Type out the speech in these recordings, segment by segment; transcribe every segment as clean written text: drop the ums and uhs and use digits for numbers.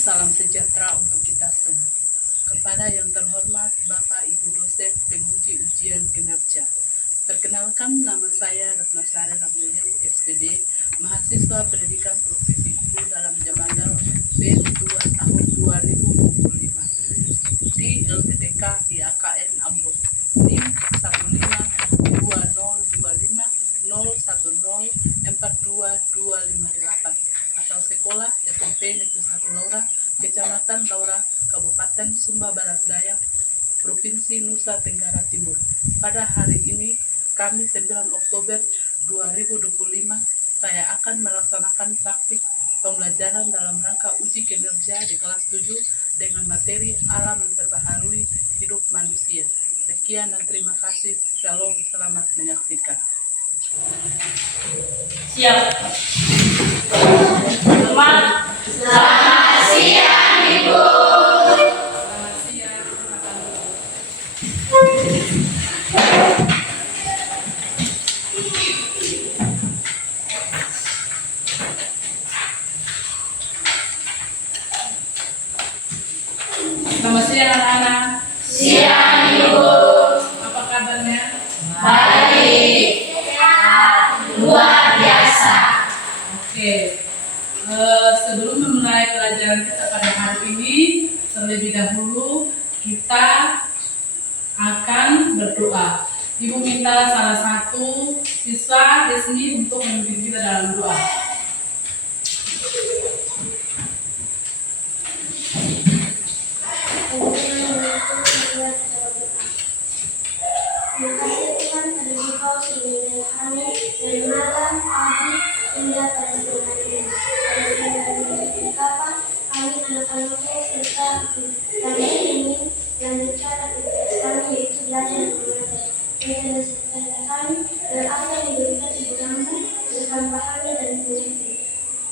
salam sejahtera untuk kita semua. Kepada yang terhormat Bapak Ibu dosen penguji ujian kinerja. Perkenalkan, nama saya Ratna Sari Ramuleu, SPD, mahasiswa pendidikan profesi guru dalam jabatan B2 tahun 2025 di LPTK IAKN Ambon. NIM 1522501042258. Asal sekolah SMP Negeri 1 Laura, Kecamatan Laura, Kabupaten Sumba Barat Daya, Provinsi Nusa Tenggara Timur. Pada hari ini, Kamis 9 Oktober 2025, saya akan melaksanakan praktik pembelajaran dalam rangka uji kinerja di kelas 7 dengan materi alam yang terbaharui hidup manusia. Sekian dan terima kasih. Shalom, selamat menyaksikan. Siap. Selamat siang, Ibu. Selamat siang. Selamat siang anak-anak. Siang, Ibu. Apa kabarnya? Baik. Luar biasa. Oke. Sebelum memulai pelajaran kita pada hari ini, terlebih dahulu kita akan berdoa. Ibu minta salah satu siswa di sini untuk memimpin kita dalam doa. Terima kasih Tuhan karena Engkau sudah menyertai kami dari malam, pagi, hingga pada siang hari ini. Pada siang hari ini kapan kami anak-anakmu serta kami ini melanjutkan aktivitas kami yaitu belajar dan mengajar. Dengan serta kami dan apa yang diberikan Ibu Kamu untuk kami pahami dan mengerti.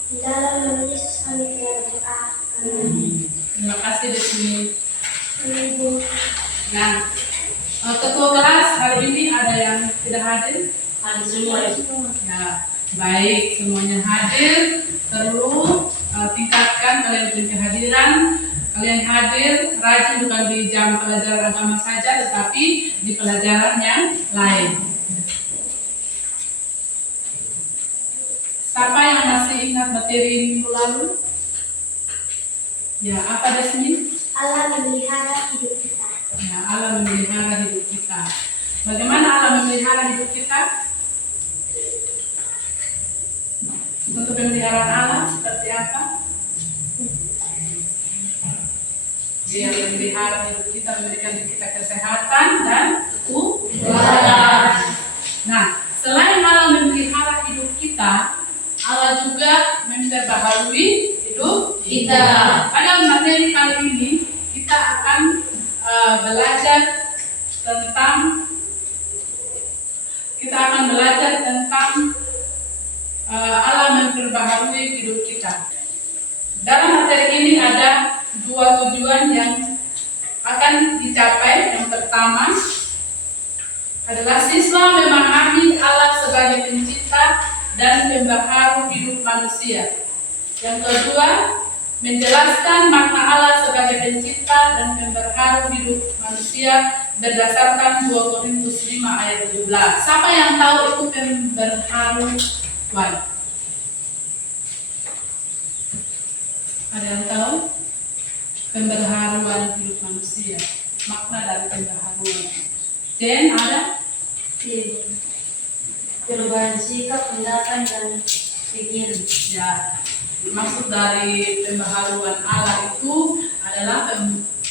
Di dalam nama Yesus kami telah berdoa. Amin. Terima kasih di sini. Ibu. Nah, ketua kelas hari ini ada yang tidak hadir? Ada semua. Ya, baik, semuanya hadir. Terus tingkatkan kalian punya kehadiran. Kalian hadir rajin bukan di jam pelajaran agama saja, tetapi di pelajaran yang lain. Siapa yang masih ingat materi minggu lalu? Ya, apa Desmi? Allah memelihara hidup kita. Ya, Allah memelihara hidup kita. Bagaimana Allah memelihara hidup kita? Untuk pemeliharaan Allah seperti apa? Dia memelihara hidup kita, memberikan kita kesehatan dan kekuatan. Nah, selain Allah memelihara hidup kita, Allah juga memperbaharui hidup kita. Pada materi kali ini kita akan belajar tentang Allah memperbaharui hidup kita. Dalam materi ini ada dua tujuan yang akan dicapai. Yang pertama adalah siswa memahami Allah sebagai pencipta dan pembaharu hidup manusia. Yang kedua, menjelaskan makna Allah sebagai pencipta dan pembaharu hidup manusia berdasarkan 2 Korintus 5 ayat 17. Siapa yang tahu itu pembaharuan? Ada yang tahu? Pembaharuan hidup manusia. Makna dari pembaharuan. Jen, ada? Perubahan sikap, tindakan, dan pikiran. Ya, maksud dari pembaharuan Allah itu adalah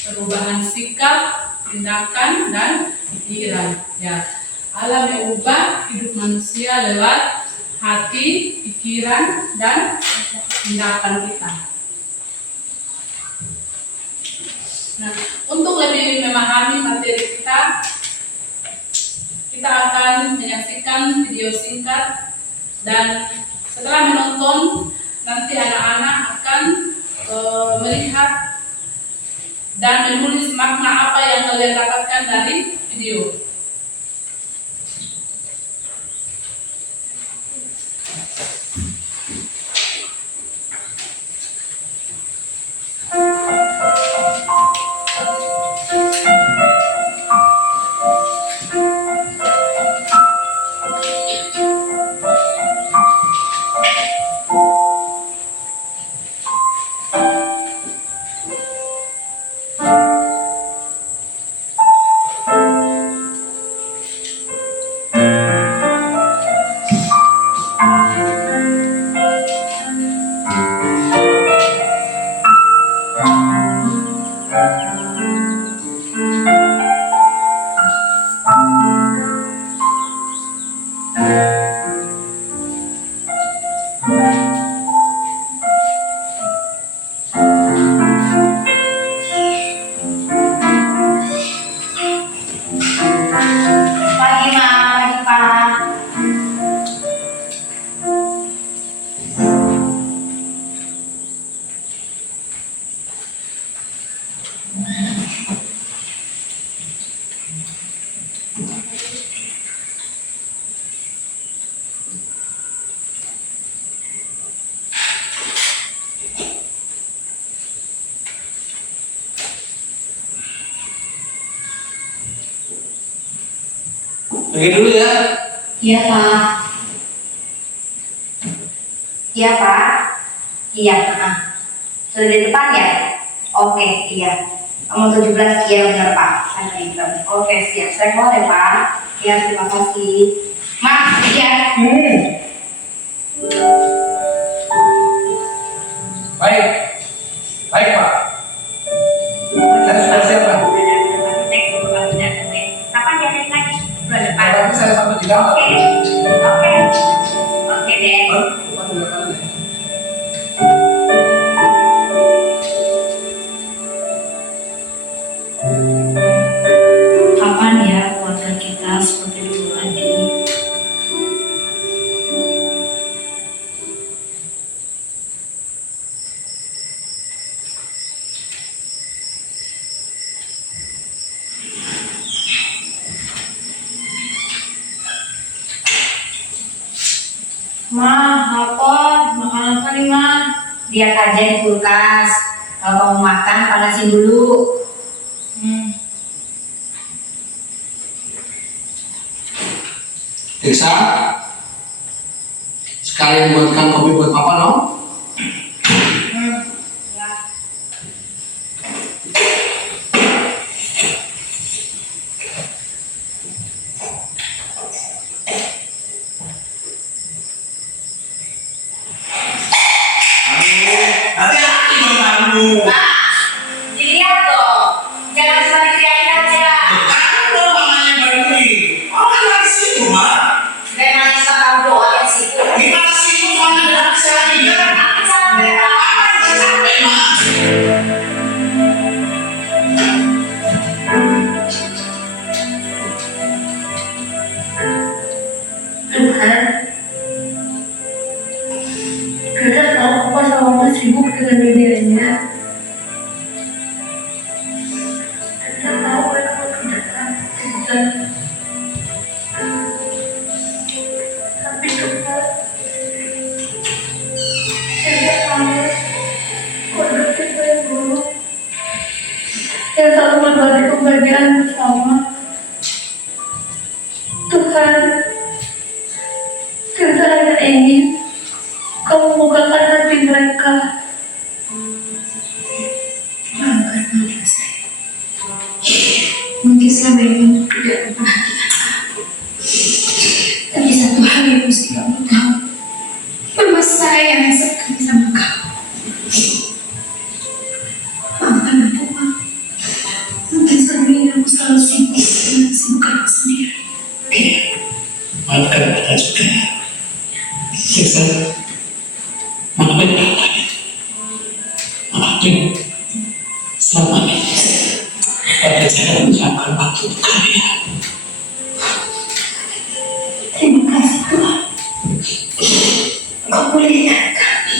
perubahan sikap, tindakan, dan pikiran. Ya, Allah mengubah hidup manusia lewat hati, pikiran, dan tindakan kita. Nah, untuk lebih memahami materi kita akan menyaksikan video singkat, dan setelah menonton nanti anak-anak akan melihat dan menulis makna apa yang kalian dapatkan dari video. Pergi dulu ya. Iya, Pak. Iya, Pak. Iya, sudah di depan ya? Oke, iya. Nomor 17, iya benar Pak. Saya hitam. Oke, siap. Saya keluar ya Pak. Ya, terima kasih. Mas, iya. Baik. Baik Pak. Saya sudah siap Pak. Kapan dia naik lagi? Bulan depan. Tapi saya sampai di dalam. Oke. Oke. Oke deh. Kapan ya keluarga kita seperti dulu lagi? Ma, apa? Makan apa nih, Ma? Lihat aja di kulkas. Kalau mau makan, panasin dulu. Desa, sekalian buatkan kopi buat Papa dong. Ya. Hati-hati dong kamu. Dilihat dong. Jangan cuma dilihatin aja. Kamu mamanya baru nih. Orang lagi situ Mak. Memang bisa kamu doang yang situ. Gimana sih itu soalnya dari saya ya? Aku capek, Pak. Apa yang capek Mak? Tuhan, kita tahu Papa sama Mama sibuk dengan dunianya. Kita tahu mereka mengerjakan kerja. Tapi Tuhan, kita tahu keluarga kita yang dulu yang selalu berbagi kebahagiaan bersama. Tuhan, kita hanya ingin Kau bukakan hati mereka. Maafkan Mama saya. Mungkin selama ini aku tidak memperhatikan kamu. Tapi satu hal yang mesti kamu tahu. Mama sayang sekali sama kamu. Maafkan aku, Ma. Mungkin selama ini aku selalu sibuk dengan kesibukan aku sendiri. Oke, maafkan kita juga ya. Desa, maafin Papa ya. Maafin selama ini. Pada jangan menyiapkan waktu untuk kalian. Terima kasih Tuhan. Kau boleh lihat kami.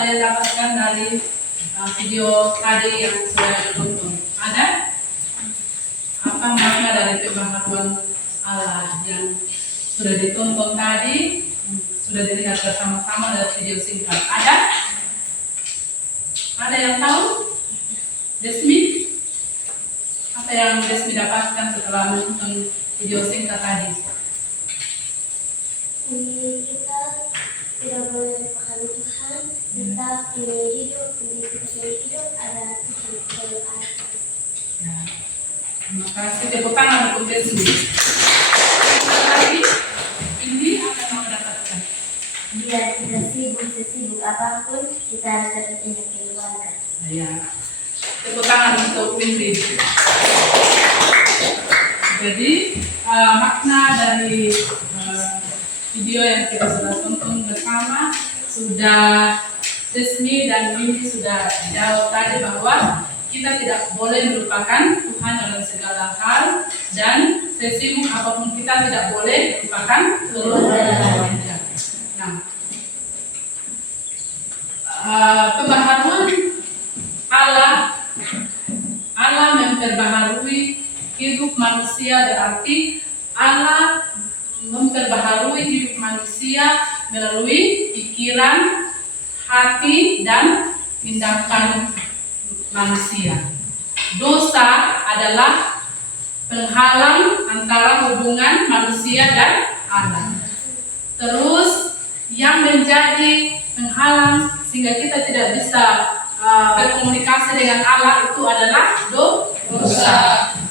kalian dapatkan dari video tadi yang sudah ditonton? Ada? Apa makna dari pembaharuan Allah yang sudah ditonton tadi, sudah dilihat bersama-sama dari video singkat? Ada? Ada yang tahu? Desmi? Apa yang Desmi dapatkan setelah menonton video singkat tadi? Kita tidak boleh lupakan Tuhan, tetap ini hidup, ini kita hidup ada Tuhan selalu ada. Ya. Terima kasih. Tepuk tangan untuk Desmi. Lagi, ini akan mendapatkan. Biar kita sesibuk apapun, kita harus tetap ingat keluarga. Ya. Tepuk tangan untuk Windy. Jadi makna dari video yang kita sudah tonton bersama, sudah Desmi dan Windy sudah jawab tadi bahwa kita tidak boleh melupakan Tuhan dalam segala hal, dan sesibuk apapun kita tidak boleh melupakan keluarga. Nah, pembaharuan Allah memperbaharui hidup manusia, berarti Allah memperbaharui hidup manusia melalui pikiran, hati, dan tindakan manusia. Dosa adalah penghalang antara hubungan manusia dan Allah. Terus yang menjadi penghalang sehingga kita tidak bisa berkomunikasi dengan Allah itu adalah dosa.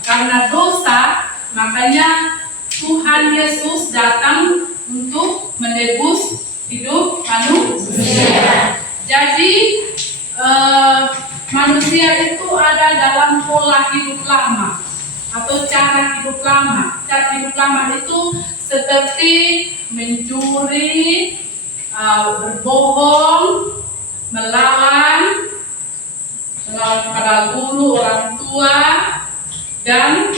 Karena dosa, makanya Tuhan Yesus datang untuk menebus hidup manusia. Jadi manusia itu ada dalam pola hidup lama atau cara hidup lama. Cara hidup lama itu seperti mencuri, berbohong, melawan pada guru, orang tua, dan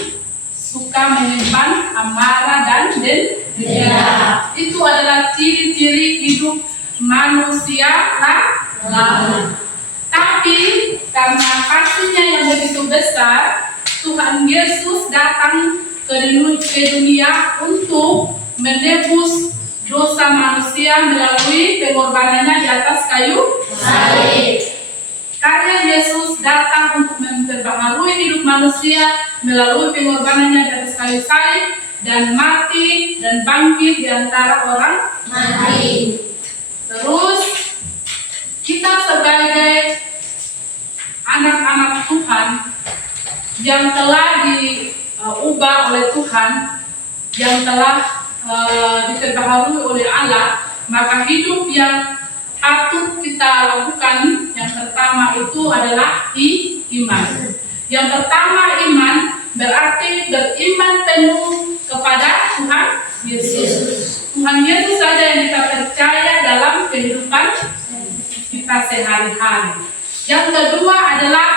suka menyimpan amarah dan dendam. Itu adalah ciri-ciri hidup manusia lama. Tapi karena kasihnya yang begitu besar, Tuhan Yesus datang ke dunia untuk menebus dosa manusia melalui pengorbanannya di atas kayu salib. Karena Yesus datang untuk memperbaharui hidup manusia melalui pengorbanannya di atas kayu salib dan mati dan bangkit di antara orang mati. Terus kita sebagai anak-anak Tuhan yang telah diubah oleh Tuhan, yang telah diperbaharui oleh Allah, maka hidup yang patut kita lakukan yang pertama itu adalah iman. Yang pertama iman berarti beriman penuh kepada Tuhan Yesus. Tuhan Yesus saja yang kita percaya dalam kehidupan kita sehari-hari. Yang kedua adalah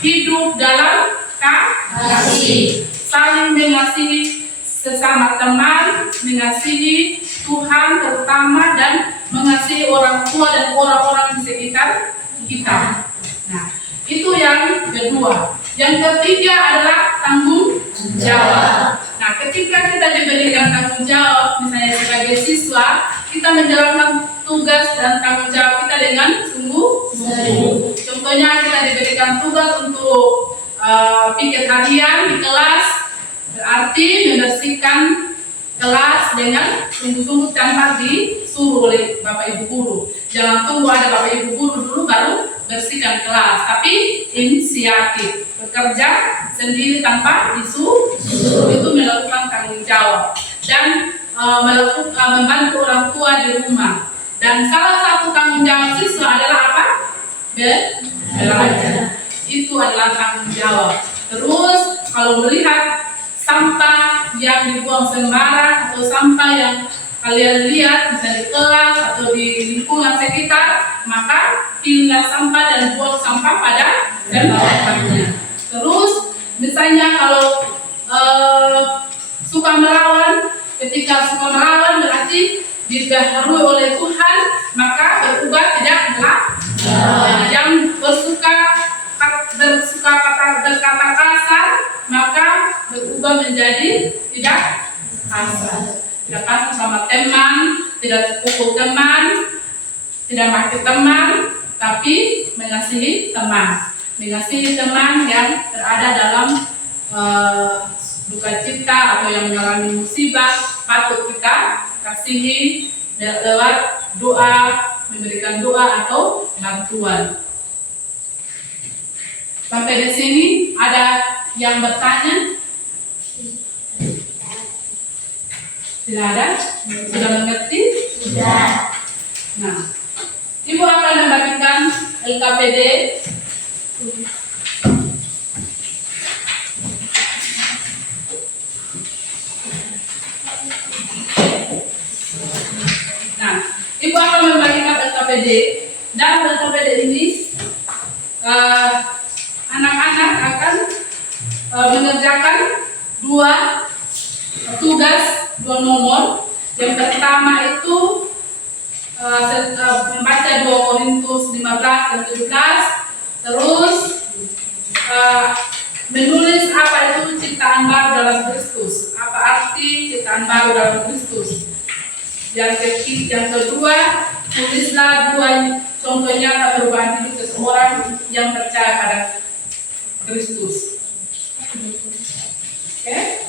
hidup dalam kasih, saling mengasihi sesama teman, mengasihi Tuhan terutama, dan mengasihi orang tua dan orang-orang di sekitar kita. Nah, itu yang kedua. Yang ketiga adalah tanggung jawab. Nah, ketika kita diberikan tanggung jawab, misalnya sebagai siswa, kita menjalankan tugas dan tanggung jawab kita dengan sungguh-sungguh. Contohnya kita diberikan tugas untuk piket harian di kelas, berarti membersihkan kelas dengan sungguh-sungguh tanpa disuruh oleh Bapak Ibu guru. Jangan tunggu ada Bapak Ibu guru dulu baru bersihkan kelas, tapi inisiatif, bekerja sendiri tanpa disuruh, itu melakukan tanggung jawab. Dan membantu orang tua di rumah. Dan salah satu tanggung jawab siswa adalah apa? Belajar. Itu adalah tanggung jawab. Terus kalau melihat sampah yang dibuang sembarang atau sampah yang kalian lihat misalnya di kelas atau di lingkungan sekitar, maka pilihlah sampah dan buang sampah pada tempatnya. Terus misalnya kalau suka melawan, ketika suka melawan berarti diperbaharui oleh Tuhan, maka berubah tidak menjadi tidak kasar. Tidak kasar sama teman, tidak pukul teman, tidak maki teman, tapi mengasihi teman. Mengasihi teman yang berada dalam duka cita atau yang mengalami musibah, patut kita kasihi lewat doa, memberikan doa atau bantuan. Sampai di sini ada yang bertanya? Tidak ada? Sudah mengerti? Sudah. Nah, Ibu akan membagikan LKPD. Nah, Ibu akan membagikan LKPD. Dalam LKPD ini, anak-anak akan mengerjakan dua tugas, dua nomor. Yang pertama itu membaca 2 Korintus 15 dan 17, terus menulis apa itu ciptaan baru dalam Kristus, apa arti ciptaan baru dalam Kristus. Yang kedua, tulislah 2 contoh nyata perubahan hidup seseorang yang percaya pada Kristus. Oke?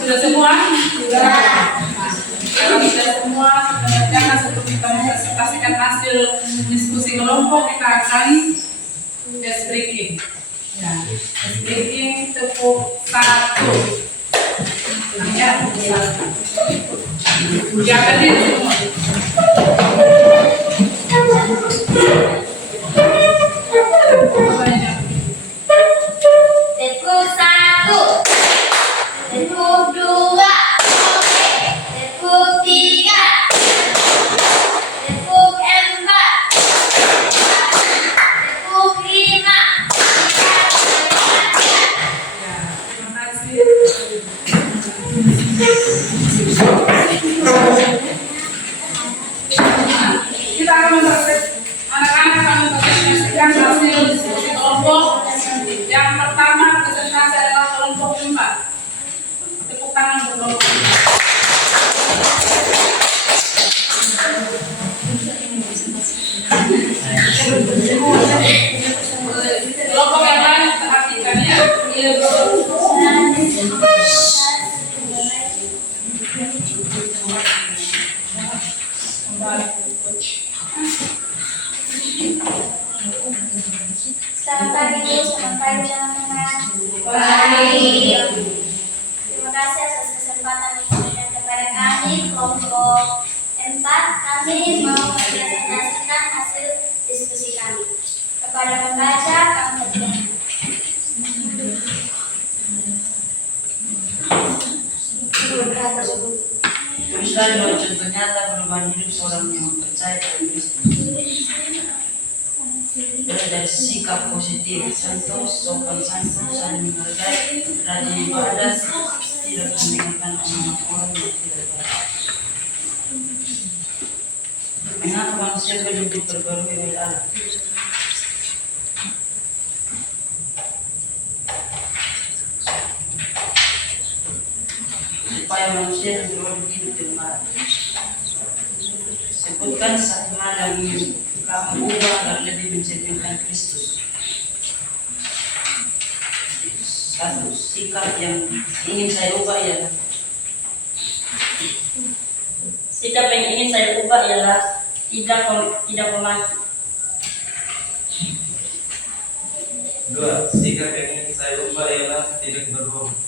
Sudah semua? Sudah. Kalau sudah semua mengerjakan sebelum kita mempresentasikan hasil diskusi kelompok, kita akan tes breaking. Ya, tes breaking tepuk 1. Nah, ya, 1. Ya, berdiri semua. Tepuk 1, tepuk 2, tepuk 3, tepuk 4, tepuk 5. Ya, terima kasih. Kita akan anak-anak akan mempresentasikan hasil diskusi kelompok. Yang pertama presentasi adalah kelompok 4. Kelompok yang lain perhatikan ya. Iya, bro. Selamat pagi Bu, selamat pagi teman-teman. Baik. Terima kasih atas kesempatan yang diberikan kepada kami kelompok 4. Kami mau mempresentasikan hasil diskusi kami. Kepada pembaca kami persilakan. Tuliskan dua contoh nyata perubahan hidup seorang yang percaya pada Kristus. Dari sikap positif, contoh sopan santun, saling menghargai, rajin ibadah, tidak meninggalkan omongan orang yang tidak baik. Mengapa manusia perlu diperbarui oleh Allah? Supaya manusia berubah hidup yang baik. Sebutkan satu hal yang ingin kamu ubah agar lebih mencerminkan Kristus. Satu sikap yang ingin saya ubah ialah tidak memaki. Dua, sikap yang ingin saya ubah ialah tidak berbohong.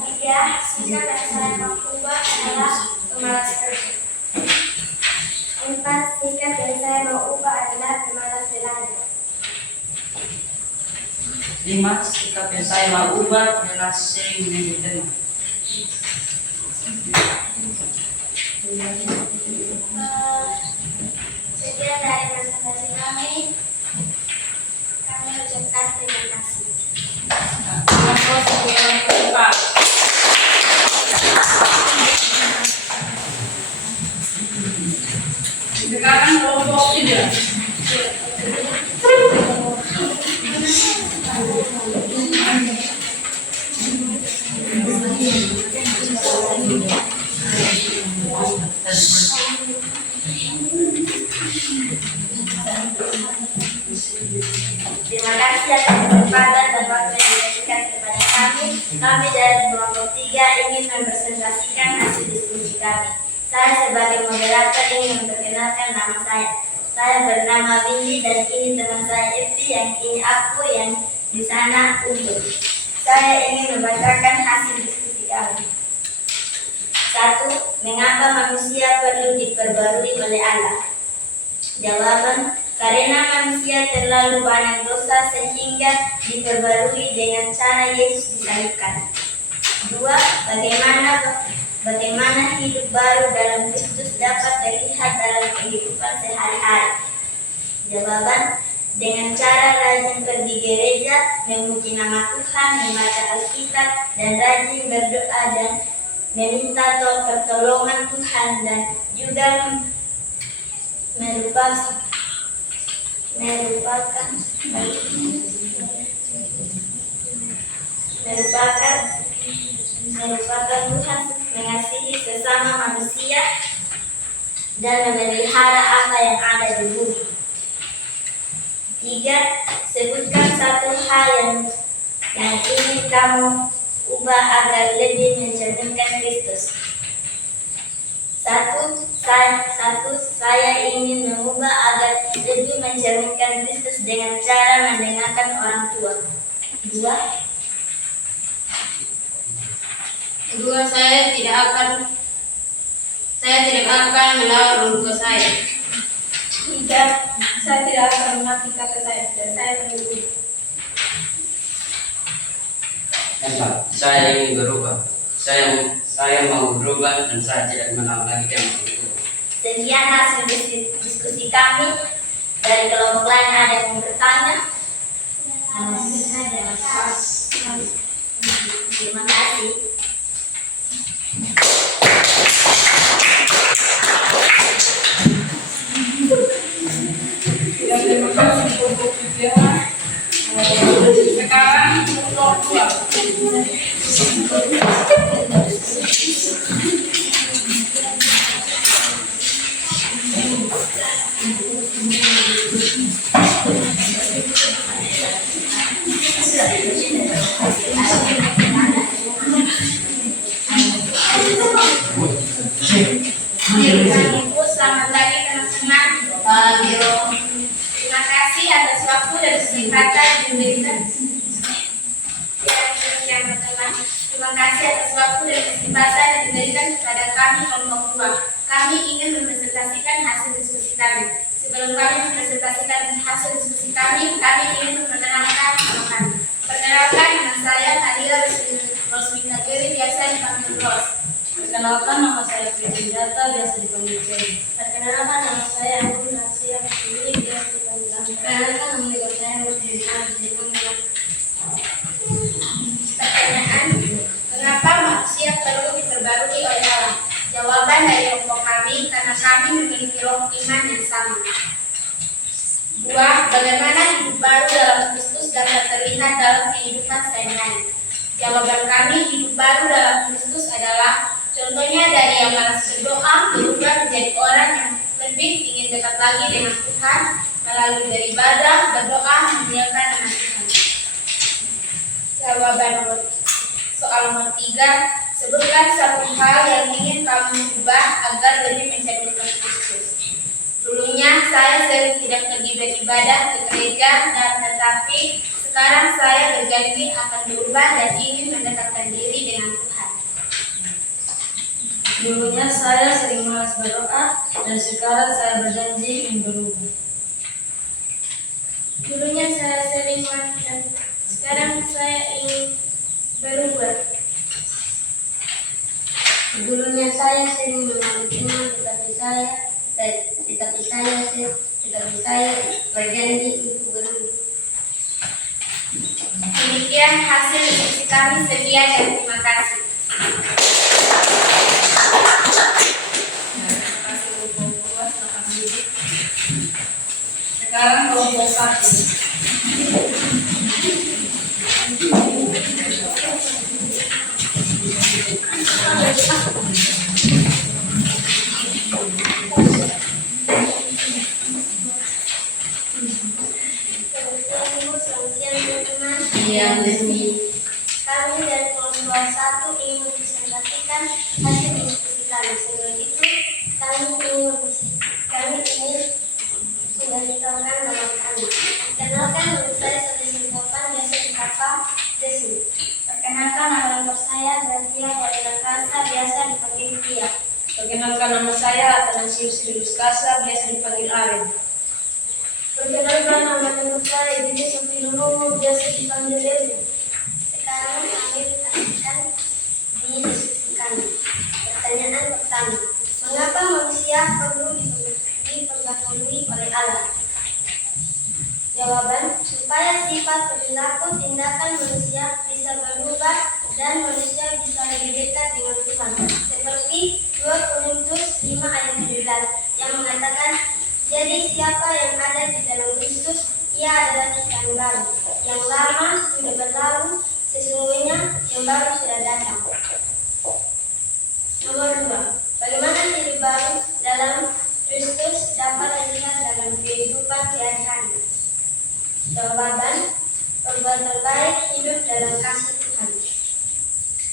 Tiga, sikap yang saya mau ubah adalah pemalas kerja. 4, sikap yang saya mau ubah adalah pemalas belajar. 5. Sikap yang saya mau ubah adalah sering menyebut teman. Sekian dari presentasi kami. Kami ucapkan terima kasih. Sekarang kelompok 3. Terima kasih atas kesempatan dan waktu yang diberikan kepada kami. Kami dari kelompok 3 ingin mempresentasikan hasil diskusi kami. Saya sebagai moderator ingin memperkenalkan nama saya. Saya bernama Windy dan ini teman saya Evi yang ini aku yang di sana Ubud. Saya ingin membacakan hasil diskusi kami. 1. Mengapa manusia perlu diperbarui oleh Allah? Jawaban, karena manusia terlalu banyak dosa sehingga diperbarui dengan cara Yesus disalibkan. 2. Bagaimana hidup baru dalam Kristus dapat terlihat dalam kehidupan sehari-hari? Jawaban, dengan cara rajin pergi gereja, memuji nama Tuhan, membaca Alkitab, dan rajin berdoa dan meminta pertolongan Tuhan, dan juga merupakan Tuhan mengasihi sesama manusia dan memelihara apa yang ada di bumi. 3. Sebutkan satu hal yang ingin kamu ubah agar lebih mencerminkan Kristus. 1. Saya ingin mengubah agar lebih mencerminkan Kristus dengan cara mendengarkan orang tua. 2. Saya tidak akan melawan orang tua saya. 3. Saya tidak akan mengakui kata saya dan saya menunggu. 4. Saya ingin berubah. Saya mau berubah dan saya tidak menang lagi yang begitu. Sekian hasil diskusi kami. Dari kelompok lain ada yang mau bertanya? Terima kasih. Terima kasih kelompok 3. Sekarang kelompok 2. kata diberikan. Yang pertama, terima kasih atas waktu dan kesempatan yang diberikan kepada kami kelompok 2. Kami ingin mempresentasikan hasil diskusi kami. Sebelum kami mempresentasikan hasil diskusi kami ingin memperkenalkan nama kami. Perkenalkan, nama saya Nadia Rosminta Geri, biasa dipanggil Ros. Perkenalkan, nama saya Fitri Data, biasa dipanggil Ferry. Perkenalkan, nama saya Agung Rahasia Pemilik, biasa dipanggil Agung. Perkenalkan, nama saya Putri biasa dipanggil Agung. Pertanyaan, mengapa manusia perlu diperbarui oleh Allah? Jawaban dari kelompok kami, karena kami memiliki roh iman yang sama. 2. Bagaimana hidup baru dalam Kristus dapat terlihat dalam kehidupan sehari-hari? Jawaban kami, hidup baru dalam Kristus adalah contohnya dari yang malas berdoa berubah menjadi orang yang lebih ingin dekat lagi dengan Tuhan melalui beribadah, berdoa, memuliakan nama Tuhan. Jawaban soal nomor 3, sebutkan satu hal yang ingin kamu ubah agar lebih mencerminkan Kristus. Dulunya saya sering tidak pergi beribadah ke gereja, dan tetapi sekarang saya berjanji akan berubah dan ingin mendekatkan diri dengan Tuhan. Dulunya saya sering malas berdoa, dan sekarang saya berjanji ingin berubah. Dulunya saya sering malas dan sekarang saya ingin berubah. Dulunya saya sering mengalami iman, tetapi saya berjanji untuk berubah. Demikian hasil diskusi kami. Sekian dan terima kasih. Sekarang kelompok 1. Kami dari kelompok 1 ingin mempresentasikan hasil diskusi kami. Sebelum itu, kami ingin memberitahukan nama kami. Perkenalkan, nama saya Sodesi Topan, biasa disapa Desi. Perkenalkan, nama lengkap saya Gracia Walida Kasa, biasa dipanggil Tia. Perkenalkan, nama saya Atanasius Ridus Kasa, biasa dipanggil Aren. Perkenalkan, nama lengkap saya Bibi Sofilumu, biasa dipanggil Dewi. Sekarang kami akan didiskusikan. Pertanyaan pertama, mengapa manusia perlu diperbaharui oleh Allah? Jawaban, supaya sifat perilaku tindakan manusia bisa berubah dan manusia bisa lebih dekat dengan Tuhan. Seperti 2 Korintus 5 ayat 17 yang mengatakan, jadi siapa yang ada di dalam Kristus, ia adalah ciptaan baru. Yang lama sudah berlalu, sesungguhnya yang baru sudah datang. Nomor 2. Bagaimana hidup baru dalam Kristus dapat terlihat dalam kehidupan sehari-hari? Jawaban, perbuatan baik hidup dalam kasih Tuhan.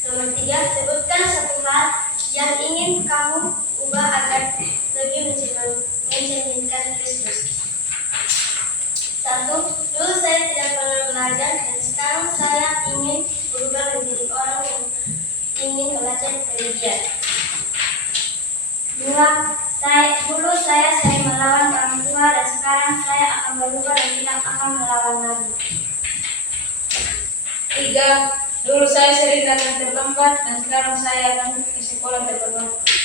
Nomor 3. Sebutkan satu hal yang ingin kamu ubah agar lebih mencerminkan Kristus. 1. Dulu saya tidak pernah belajar dan sekarang saya ingin berubah menjadi orang yang ingin belajar dari dia. 2. Dulu saya sering melawan orang tua dan sekarang saya akan berubah dan tidak akan melawan lagi. 3. Dulu saya sering datang terlambat dan sekarang saya akan ke sekolah tepat waktu.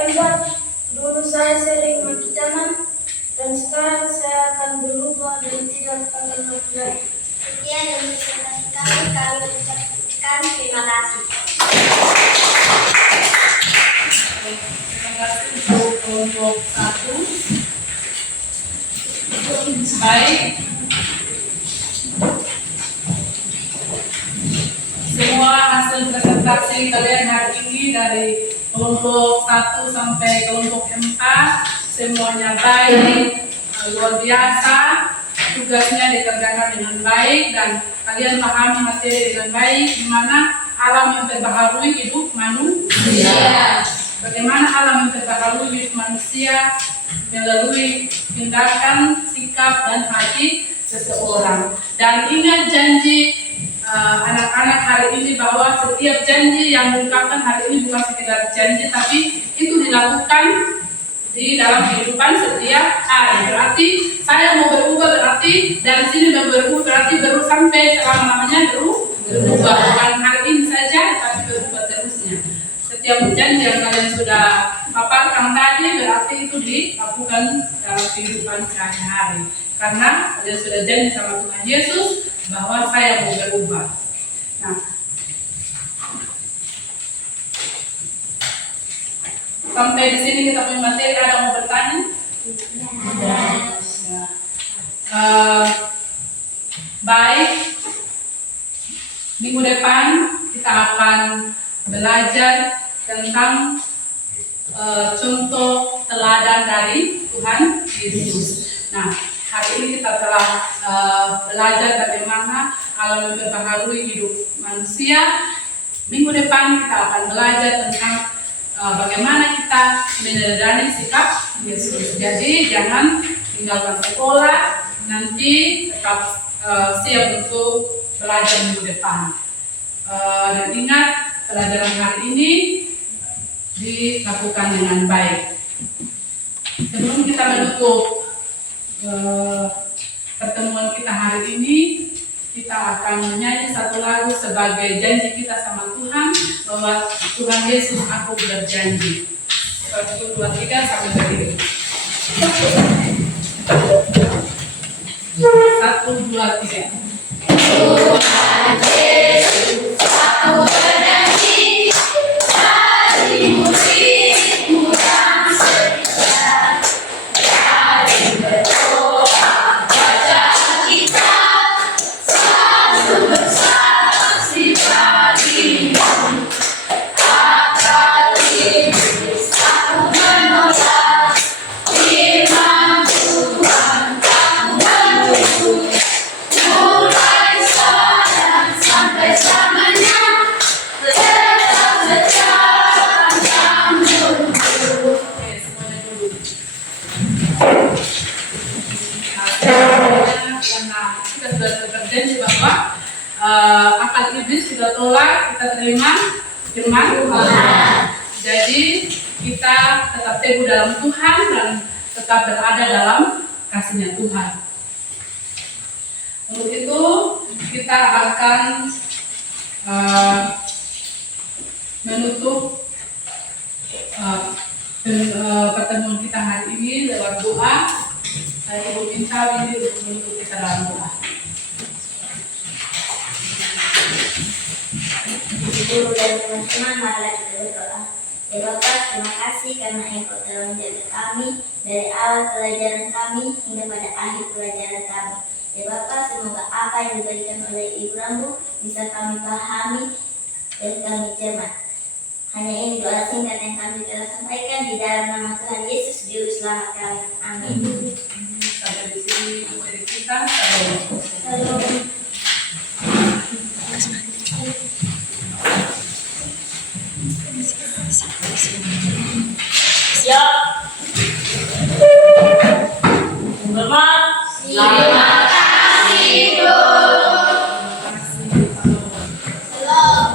4. Dulu saya sering maki teman dan sekarang saya akan berubah dan tidak akan lagi. Sekian yang presentasi kami ucapkan terima kasih. Terima kasih untuk kelompok 1. Baik. Semua hasil presentasi kalian hari ini dari kelompok 1 sampai kelompok 4 semuanya baik, luar biasa, tugasnya dikerjakan dengan baik dan kalian pahami materi dengan baik, di mana alam memperbaharui hidup manusia. Bagaimana alam memperbaharui hidup manusia melalui tindakan, sikap, sikap dan hati seseorang. Dan ingat janji anak-anak hari ini bahwa setiap janji yang diungkapkan hari ini bukan sekedar janji, tapi itu dilakukan di dalam kehidupan setiap hari. Berarti saya mau berubah, berarti dari sini mau berubah, berarti baru sampai selama-lamanya berubah. Bukan hari ini saja, tapi berubah terusnya. Setiap janji yang kalian sudah paparkan tadi berarti itu dilakukan dalam kehidupan sehari-hari. Karena kalian sudah janji sama Tuhan Yesus bahwa saya mau berubah. Nah, sampai di sini kita punya materi. Ada mau bertanya? Baik, minggu depan kita akan belajar tentang contoh teladan dari Tuhan Yesus. Nah, hari ini kita telah belajar bagaimana Allah memperbaharui hidup manusia. Minggu depan kita akan belajar tentang bagaimana kita meneladani sikap Yesus. Jadi jangan tinggalkan sekolah, nanti tetap siap untuk belajar minggu depan. Dan ingat, pelajaran hari ini dilakukan dengan baik. Sebelum kita menutup pertemuan kita hari ini, kita akan menyanyi satu lagu sebagai janji kita sama Tuhan bahwa Tuhan Yesus, aku berjanji. 1, 2, 3 sampai berdiri. 1, 2, 3. Tuhan Yesus, aku berjanji, hari muridmu yang setia, dari berdoa baca Alkitab, selalu bersaksi bagimu. Akal iblis aku menolak, firman Tuhan aku menunggu. Mulai sekarang sampai selamanya, tetap setia padamu. Oke, semuanya dulu. Karena kita sudah berjanji bahwa akal iblis sudah tolak, kita terima firman Tuhan. Jadi kita tetap teguh dalam Tuhan dan tetap berada dalam kasih-Nya Tuhan. Untuk itu kita akan menutup pertemuan kita hari ini lewat doa. Saya Ibu minta Windy untuk menutup kita dalam doa. Guru dan teman-teman, marilah kita berdoa. Ya Bapa, terima kasih karena Engkau telah menjaga kami dari awal pelajaran kami hingga pada akhir pelajaran kami. Ya Bapa, semoga apa yang diberikan oleh Ibu Rambu bisa kami pahami dan kami cermat. Hanya ini doa singkat yang kami telah sampaikan di dalam nama Tuhan Yesus Juru Selamat kami. Amin. Sampai di sini materi kita. Salam. Siap. Selamat. Terima kasih, Bro. Shalom.